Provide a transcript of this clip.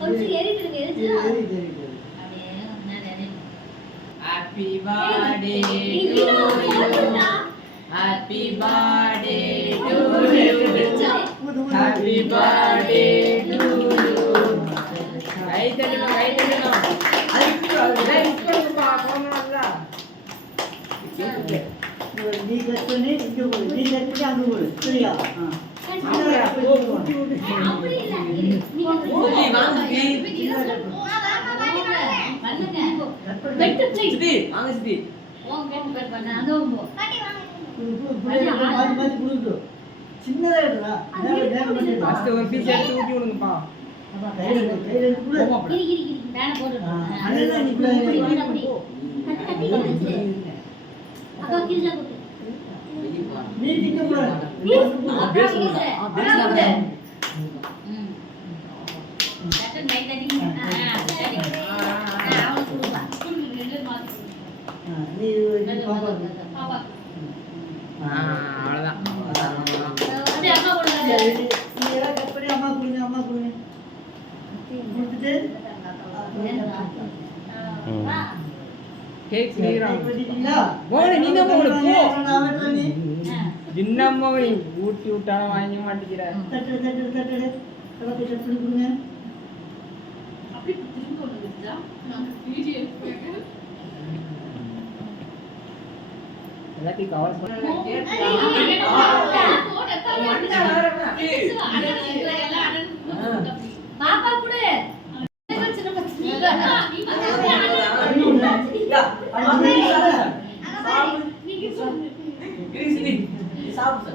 கொஞ்சம் ஏறிட்டு ஏறிட்டு Happy birthday to you. Happy birthday to you. Happy birthday to you. Kay tadino. Ay ikko pa kommalla. நீ கட்டனே இங்க போடு நீ கட்டி அங்க போடு சரியா அப்படி இல்ல நீங்க சொல்லி வாங்க வெட்டு ப்ளீஸ் சிதி வாங்க சிதி ஓம் வெட்டு பேர் பண்ண அதோ போ பாட்டி வாங்க மாத்தி குடுங்க சின்னதா எடுடா ஃபர்ஸ்ட் ஒரு பீஸ் எடுத்து ஊட்டி விடுங்கப்பா அப்பா கையில குடு இரி பேன போடு அண்ணா நீ குடு கட்டி அக்கா கீழ போடு நீ திங்க போடு பேசலாம் கட்டன் லைட் அடிங்க சரி அவளை கொடுப்பா ரெண்டு மாத்தி நீ பாப்பா அவ்வளவுதான் அது அம்மா கொடுங்க நீ எல்லாம் கட் பண்ணி அம்மா கொடுங்க கொடுத்துட்டு கேக் கிளியராங்க பண்ணிட்டீங்களா போடு நீ தான் போடு போ நான் வெட்டறேன் நீ இன்னம்மா நீ ஊட்டி விட்டாலும் வாங்க மாட்டேங்கிற தட்டு கலப்பை கட் பண்ணி கொடுங்க அப்படி திரும்ப வந்துச்சா நான் வீடியோ எடுப்பேன் எல்லாத்தையும் கவர் பாப்பா கூட சாப்பிடு